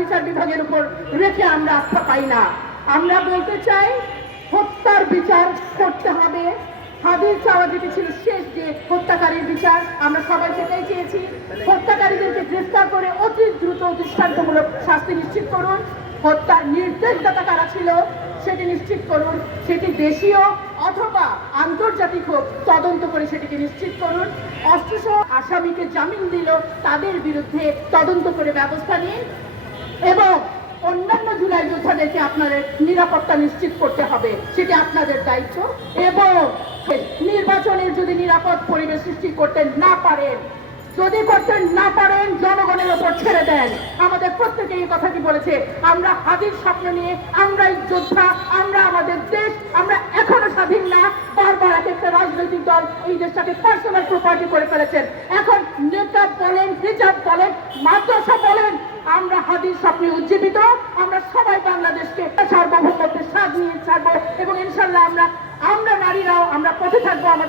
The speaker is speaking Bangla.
বিচার বিভাগের উপর রেখে আমরা আস্থা পাই না। আমরা বলতে চাই হত্যার বিচার করতে হবে। হাদির চাওয়া যেটি ছিল শেষ, যে হত্যাকারীর বিচার, আমরা সবাই সেটাই চেয়েছি। হত্যাকারীদেরকে গ্রেফতার করে অতি দ্রুত দৃষ্টান্তমূলক শাস্তি নিশ্চিত করুন। হত্যার নির্দেশদাতা কারা ছিল সেটি নিশ্চিত করুন, সেটি দেশীয় অথবা আন্তর্জাতিক হোক, তদন্ত করে সেটিকে নিশ্চিত করুন। অস্ত্রসহ আসামিকে জামিন দিল, তাদের বিরুদ্ধে তদন্ত করে ব্যবস্থা নিন এবং অন্যান্য জুলাই যোদ্ধাদেরকে আপনাদের নিরাপত্তা নিশ্চিত করতে হবে, সেটি আপনাদের দায়িত্ব। এবং নির্বাচনের যদি নিরাপদ পরিবেশ সৃষ্টি করতে না পারেন, জনগণের ওপর ছেড়ে দেন। আমাদের প্রত্যেকে এই কথাটি বলেছে, আমরা হাদির স্বপ্ন নিয়ে, আমরাই যোদ্ধা, আমরা আমাদের দেশ, আমরা এখনো স্বাধীন না। বারবার এক একটা রাজনৈতিক দল এই দেশটাকে পার্সোনাল প্রপার্টি করে ফেলেছেন। এখন নেতা বলেন, হিজাব বলেন, মাদ্রাসা বলেন, আমরা হাদির স্বপ্নে উজ্জীবিত। আমরা সবাই বাংলাদেশকে সার্বভৌমত্বের স্বাদ নিয়ে ছাড়বো এবং ইনশাল্লাহ আমরা নারীরাও আমরা পথে থাকবো। আমার